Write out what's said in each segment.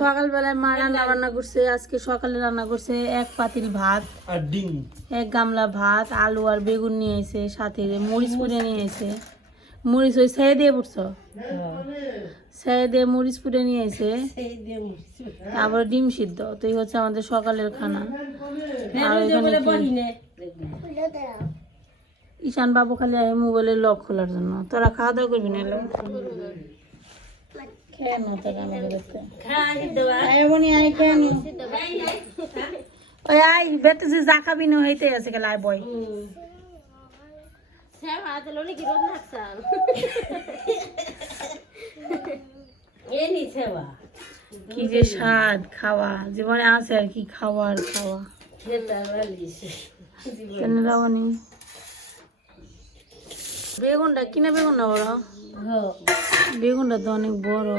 সকালবেলায় মা রান্না করছে। আজকে সকালে রান্না করছে এক পাতিল ভাত আর ডিম, এক গামলা ভাত, আলু আর বেগুন নিয়ে এসে, সাথে মরিচ পুড়ে নিয়ে এসে। মরিচ ওই ছাই দিয়ে পড়ছো, ছাই দিয়ে মরিচ পুড়ে নিয়ে এসে, তারপরে ডিম সিদ্ধ। তো এই হচ্ছে আমাদের সকালের খানা। আর ঈশান বাবু খালি মোবাইলের লক খোলার জন্য। তোরা খাওয়া দাওয়া করবি না? খেয়ে না তোরা ওই আই বেটা যে যা খাবি না হইতে আছে গেল আয় বই। কি যে স্বাদ খাওয়া, জীবনে আছে আর কি খাওয়ার খাওয়া। বেগুনটা কিনা বেগুন না বড়? বেগুনটা তো অনেক বড়,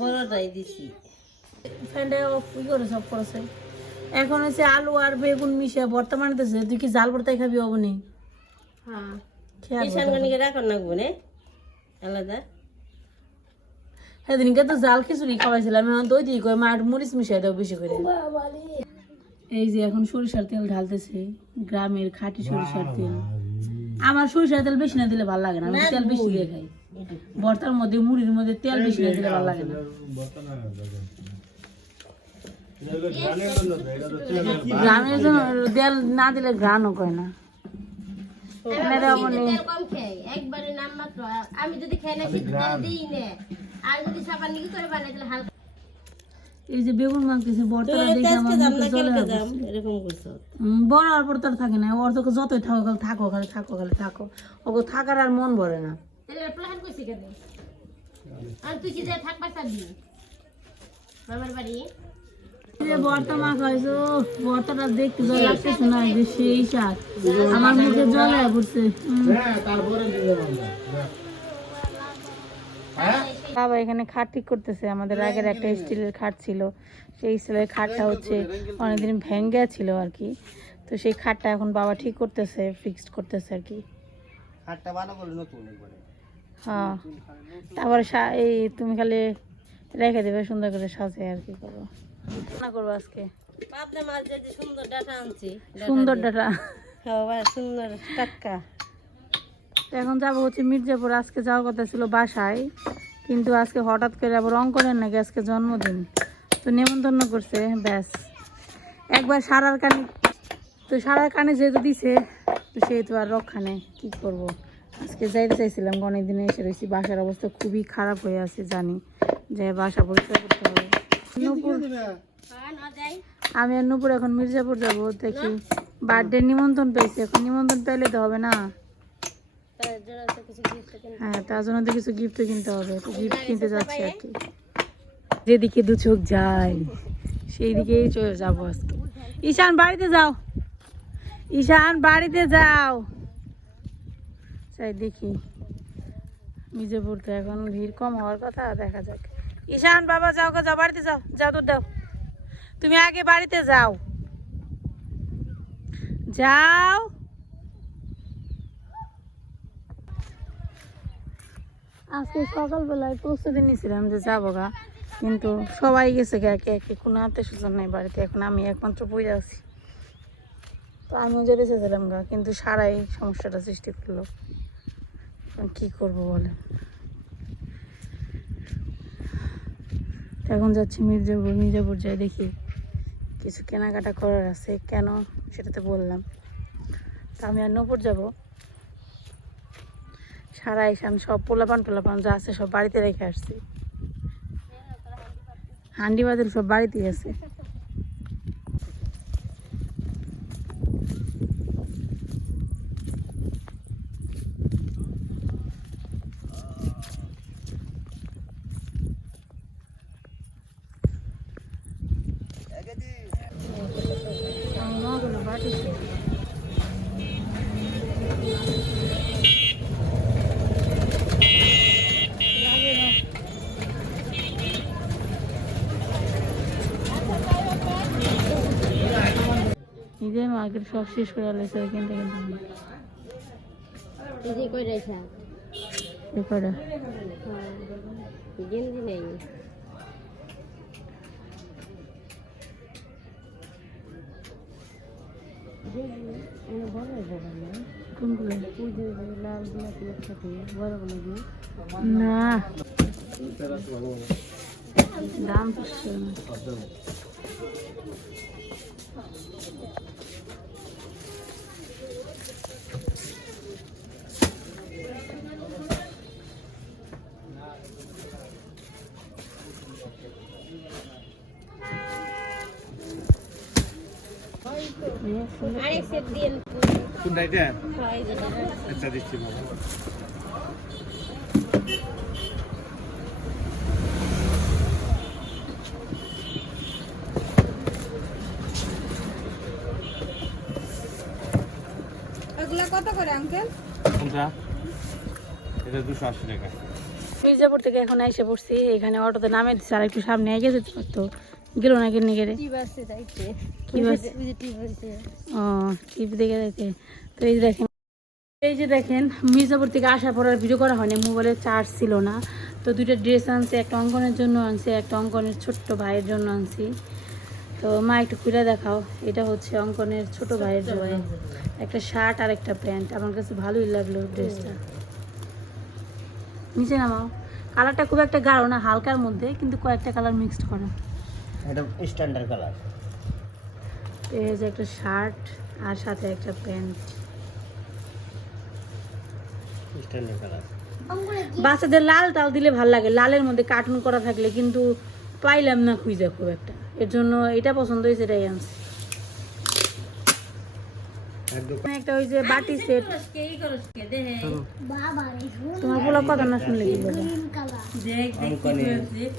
বড়টাই দিছি। করেছে এখন হচ্ছে আলু আর বেগুন মিশিয়ে ভর্তা বানাতেছে। তুই কি জাল ভর্তাই খাবি? অবনি আলাদা সেদিনকে তো জাল খিচুড়ি খাওয়াইছিলাম। এখন দই দিয়ে কয় মার মরিচ মিশিয়ে দাও বেশি করে। এই যে এখন সরিষার তেল ঢালতেছে, গ্রামের খাঁটি সরিষার তেল। আমার সরিষার তেল বেশি না দিলে ভালো লাগে না, আমি তেল বেশি দিয়ে খাই। ভর্তার মধ্যে মুড়ির মধ্যে তেল বেশি না দিলে ভালো লাগে না। গ্রামের জন্য তেল না দিলে ঘ্রাণও কয় না। এই যে বেগুন মাখতেছে বর্তাটা দেখে আমার মুখে জলে বড় আর বর্তার থাকে না। ওর তোকে যতই থাকো খালি থাকো, খালি থাকো, খালি থাকো। ওকে থাকার আর মন ভরে না। বর্তা মাখাইছো, বর্তাটা দেখতে জল লাগতেছে না, সেই স্বাদ আমার মুখে জলে পড়ছে। বাবা এখানে খাট ঠিক করতেছে। আমাদের আগের একটা স্টিলের খাট ছিল, সেই স্টিলের খাটটা হচ্ছে অনেকদিন ভেঙে ছিল আর কি। তো সেই খাটটা এখন বাবা ঠিক করতেছে, ফিক্সড করতেছে আর কি। হ্যাঁ, তারপরে এই তুমি খালি রেখে দেবে সুন্দর করে সাজে আর কি করবো না করবো আজকে। সুন্দর ডাটা, সুন্দর টাটকা। এখন যাবো হচ্ছে মির্জাপুর। আজকে যাওয়ার কথা ছিল বাসায়, কিন্তু আজকে হঠাৎ করে আবার অঙ্কনের নাকি আজকে জন্মদিন, তো নেমন্তন্ন করছে। ব্যাস একবার সারার কানে, তো সারার কানে যেহেতু দিছে, তো সেহেতু আর রক্ষা নেই, কী করবো। আজকে যাইতে চাইছিলাম, অনেক দিনে এসে রয়েছি। বাসার অবস্থা খুবই খারাপ হয়ে আছে, জানি যে বাসা পরিষ্কার করতে হবে। নূপুর, আমি আর নূপুর এখন মির্জাপুর যাবো। দেখি বার্থডে নিমন্ত্রণ পেয়েছি, এখন নিমন্ত্রণ পেলে তো হবে না। হ্যাঁ, তার জন্য তো কিছু গিফট কিনতে হবে, তো গিফট কিনতে যাচ্ছি আর কি। যেদিকে দু চোখ যায় সেই দিকেই চলে যাবো আজকে। ঈশান বাড়িতে যাও, ঈশান বাড়িতে যাও। চাই দেখি মির্জাপুর তো এখন ভিড় কম হওয়ার কথা, দেখা যাক। ঈশান বাবা যাও গো, যাও বাড়িতে যাও, যাও দুধ দাও। তুমি আগে বাড়িতে যাও, যাও। আজকে সকালবেলায় প্রস্তুতি নিয়েছিলাম যে যাবো গা, কিন্তু সবাই গেছে একে একে, কোনো আত্মীয় স্বজন নেই বাড়িতে। এখন আমি একমাত্র পড়ে আছি। তো আমিও যেতে চেয়েছিলাম গা, কিন্তু সারাই সমস্যাটা সৃষ্টি করলো। কি করব বলে। এখন যাচ্ছি মির্জাপুর। মির্জাপুর যাই দেখি কিছু কেনাকাটা করার আছে, কেন সেটা তো বললাম। তা আমি আর নূপুর যাবো। সারা ঈশান সব পোলাপান টোলাপান যা আছে সব বাড়িতে রেখে আসছি। হান্ডি বাতিল সব বাড়িতেই আছে। নিজের মার্কেট সব শেষ করে আলাইছে, ওইখান থেকে কোনগুলো না দাম কোনটা এটা? আচ্ছা দিচ্ছি বাবা। এগুলা কত করে আঙ্কেল? কোনটা? এটা 280 টাকা। মির্জাপুর থেকে এখন এসে পড়ছি, এখানে অটোতে নামে দিচ্ছে, আর একটু সামনে এগিয়ে যেতে পারতো, গেল না কিনে গেলে কি ও টিপ দেখে যাইতে। তো এই যে দেখেন মির্জাপুর থেকে আসার পর আর ভিডিও করা হয়নি, মোবাইলে চার্জ ছিল না। তো দুইটা ড্রেস আনছি, একটা অঙ্কনের জন্য আনছি, একটা অঙ্কনের ছোট্ট ভাইয়ের জন্য আনছি। তো মা একটু খুলে দেখাও, এটা হচ্ছে অঙ্কনের ছোট ভাইয়ের জন্য একটা শার্ট আর একটা প্যান্ট। আমার কাছে ভালোই লাগলো ড্রেসটা। নিচে নামাও, কালারটা খুব একটা গাঢ় না, হালকার মধ্যে, কিন্তু কয়েকটা কালার মিক্সড করা। এটা স্ট্যান্ডার্ড কালার। এই যে একটা শার্ট আর সাথে একটা প্যান্ট। Standard colour. বাচ্চাদের লাল টাল দিলে ভাল লাগে, লালের মধ্যে কার্টুন করা থাকলে, কিন্তু পাইলাম না খুঁজে খুব একটা, এর জন্য এটা পছন্দ হয়েছে, এটাই আনছি। একটা ওই যে বাটি সেট, তোমার বলা কথা না শুনলে কি বলবো,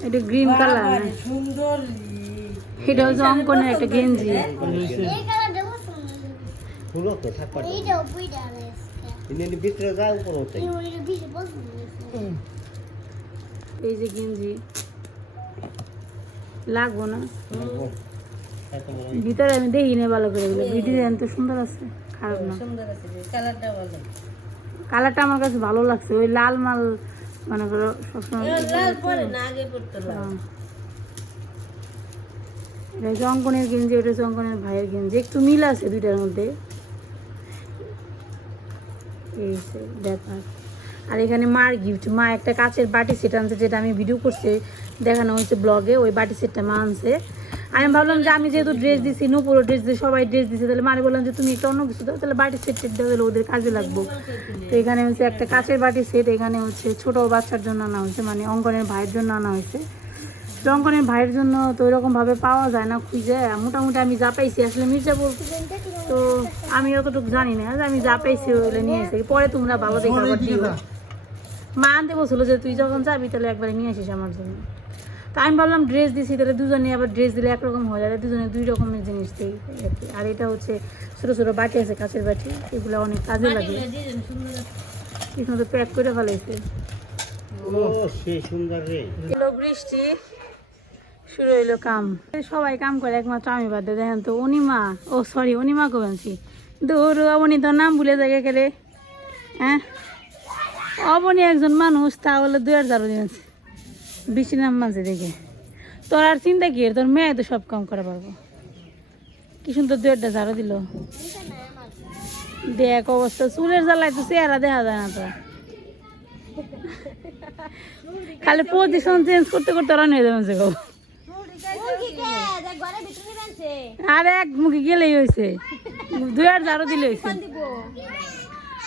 এটা গ্রিন কালার, এটা হচ্ছে অঙ্কনের একটা গেঞ্জি। ফুলো তো থাকবে ভিতরে যা উপর হতে। এই যে গেঞ্জি লাগবো না, ভিতরে আমি দেখি না ভালো করে, ডিজাইন তো সুন্দর আছে, খারাপ না, কালারটা আমার কাছে ভালো লাগছে। ওই লাল মাল মনে করো সবসময়, এটা হচ্ছে অঙ্কনের গেঞ্জি, ওটা হচ্ছে অঙ্কনের ভাইয়ের গেঞ্জি, একটু মিল আছে দুইটার মধ্যে, এই ব্যাপার। আর এখানে মার গিফট, মা একটা কাচের বাটি সেট আনছে, যেটা আমি ভিডিও করছি দেখানো হয়েছে ব্লগে, ওই বাটি সেটটা মা আনছে। আমি ভাবলাম যে আমি যেহেতু ড্রেস দিছি, নুপুরও ড্রেস দিই, সবাই ড্রেস দিচ্ছে, তাহলে মারে বললাম যে তুমি একটা অন্য কিছু দাও, তাহলে বাটি সেট দেওয়া গেলে ওদের কাজে লাগবো। তো এখানে হচ্ছে একটা কাচের বাটি সেট, এখানে হচ্ছে ছোটো বাচ্চার জন্য আনা হয়েছে, মানে অঙ্কনের ভাইয়ের জন্য আনা হয়েছে। তো অঙ্কনের ভাইয়ের জন্য তো ওইরকমভাবে পাওয়া যায় না খুঁজে, মোটামুটি আমি যা পাইছি, আসলে মির্জাপুর তো আমি অতটুকু জানি না, আমি যা পাইছি ওগুলো নিয়ে এসে, পরে তোমরা ভালো দেখে আবার দিও। মা আনতে বলছিল যে তুই যখন যাবি তাহলে একবারে নিয়ে আসিস আমার জন্য। তো আমি ভাবলাম ড্রেস দিছি, তাহলে দুজনে আবার ড্রেস দিলে একরকম হয়ে যাবে, দুজনে দুই রকমের জিনিস দিই আর কি। আর এটা হচ্ছে ছোটো ছোটো বাটি আছে, কাঁচের বাটি, এগুলো অনেক কাজে লাগে, কিন্তু প্যাক করে ফেলাইছে। বৃষ্টি শুরু হইলো, কাম সবাই কাম করে, একমাত্র আমি বাদে। দেখেন তো অনিমা, ও সরি অনিমা কবেছি, দৌড় অবনি তোর নাম ভুলে জায়গা গেলে, হ্যাঁ অবনি একজন মানুষ, তাহলে 2000 দিন আছে, বৃষ্টি নাম মানছে দেখে। তোর আর চিন্তা কি, তোর মেয়ে তো সব কাম করা পারবো, কি সুন্দর 2000 দিল। দেখ অবস্থা, চুলের জ্বালায় তো চেহারা দেখা যায় না, তো খালি পজিশন চেঞ্জ করতে করতে রান হয়ে যাবে। আর এক মুখে গেলেই হয়েছে, 2000 দিলে হয়েছে,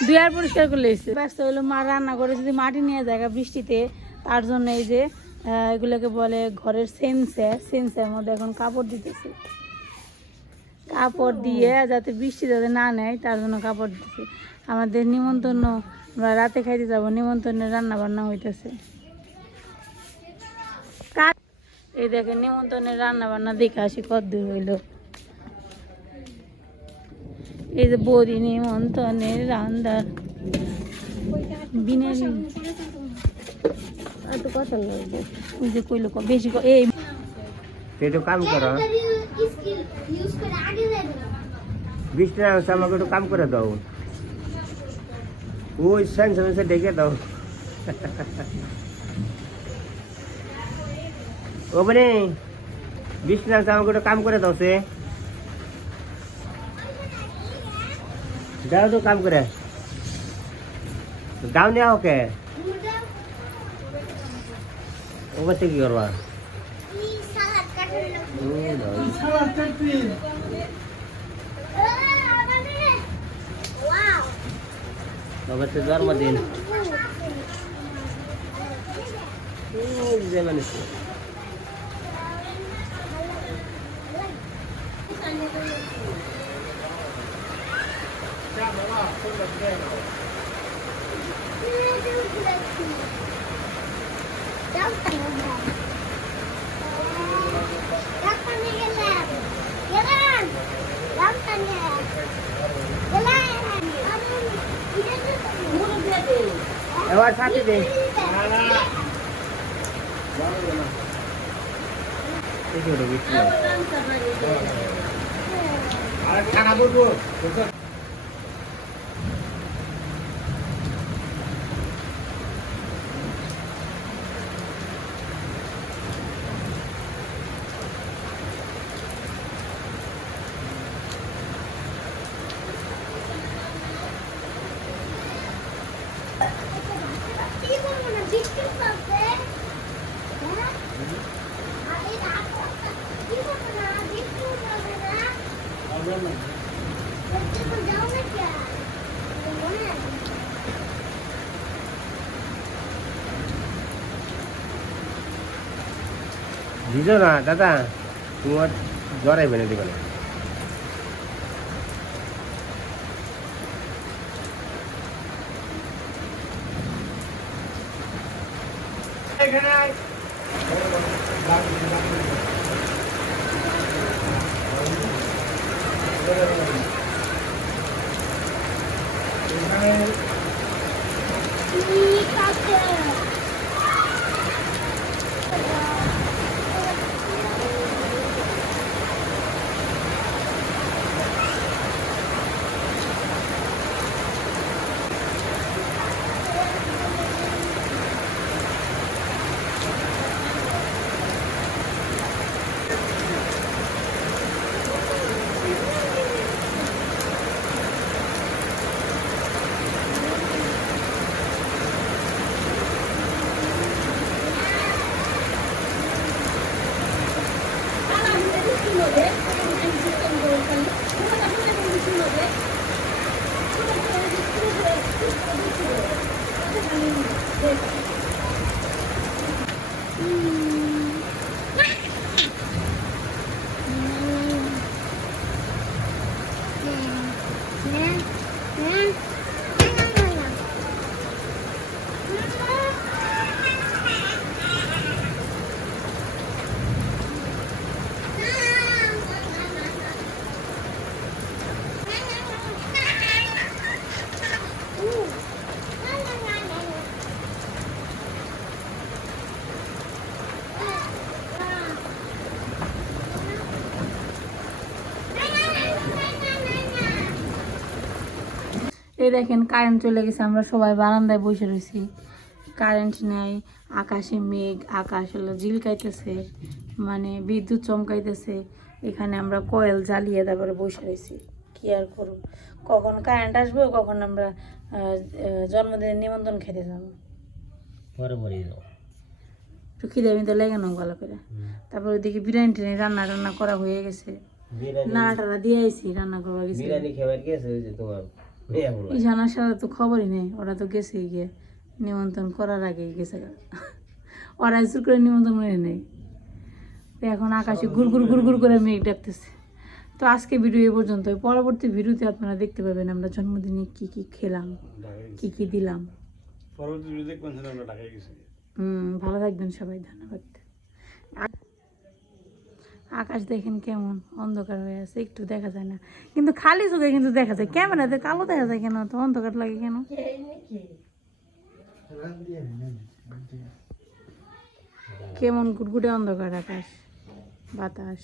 2000 পরিষ্কার করলে হয়েছে। ব্যস্ত হইলো মা রান্না করে, যদি মাটি নিয়ে যায় বৃষ্টিতে, তার জন্য এই যে এগুলোকে বলে ঘরের সেন্সের মধ্যে এখন কাপড় দিতেছে, কাপড় দিয়ে যাতে বৃষ্টি যাতে না নেয়, তার জন্য কাপড় দিতেছে। আমাদের নিমন্ত্রণ, আমরা রাতে খাইতে যাবো, নিমন্ত্রণের রান্না বান্না হইতেছে। এই দেখেন নিমন্ত্রণের রান্না বান্না দেখে আসি কত দূর হইল। এই যে বৌদি নিমন্ত্রণের রান্নার বিনে কথা লাগবে, ওই যে কইলো বেশি এই একটু কাম করো, বৃষ্টি আসছে, আমাকে একটু কাম করে দাও, ওই সেন্সে ডেকে দাও। ও মানে বৃষ্টি আসছে, আমাকে একটু কাম করে দাও। সে যাও তো কাম করে দাও নেওয়া ওকে ও বাচ্চা কি করবা বাচ্চা জন্মদিন মানুষ এবার সাথে দে আর খানা বলবো দিছো না দাদা তোমার জ্বর আইবে না দোকানে এই দেখেন কারেন্ট চলে গেছে, আমরা সবাই বারান্দায় বসে রয়েছি, কারেন্ট নেই, আকাশে মেঘ, আকাশ হলো ঝিলকাইতেছে, মানে বিদ্যুৎ চমকাইতেছে। এখানে আমরা কয়েল জ্বালিয়ে তারপরে বসে রয়েছি, কি আর করব, কখন কারেন্ট আসবো, কখন আমরা জন্মদিনের নিমন্ত্রণ খেতে যাবো। একটু খিদে মিদে লেগে নাও ভালো করে। তারপর ওইদিকে বিরিয়ানি টিরিয়ানি রান্না টান্না করা হয়ে গেছে, নাড়াটাড়া দিয়ে আইছি, রান্না করবা গেছে। ঈশানার সাথে তো খবরই নেই, ওরা তো গেছে গিয়ে নিমন্ত্রণ করার আগে গেছে, ওরা জোর করে নিমন্ত্রণ করে নেই। এখন আকাশে ঘুরঘুর ঘুরঘুর করে মেঘ ডাকতেছে। তো আজকে ভিডিও এই পর্যন্ত, পরবর্তী ভিডিওতে আপনারা দেখতে পাবেন আমরা জন্মদিনে কি কি খেলাম, কি কি দিলাম। ভালো থাকবেন সবাই, ধন্যবাদ। আকাশ দেখেন কেমন অন্ধকার হয়ে আছে, একটু দেখা যায় না, কিন্তু খালি চোখে কিন্তু দেখা যায়, ক্যামেরাতে কালো দেখা যায় কেন, তো অন্ধকার লাগে কেন? কেমন গুটগুটে অন্ধকার আকাশ, বাতাস।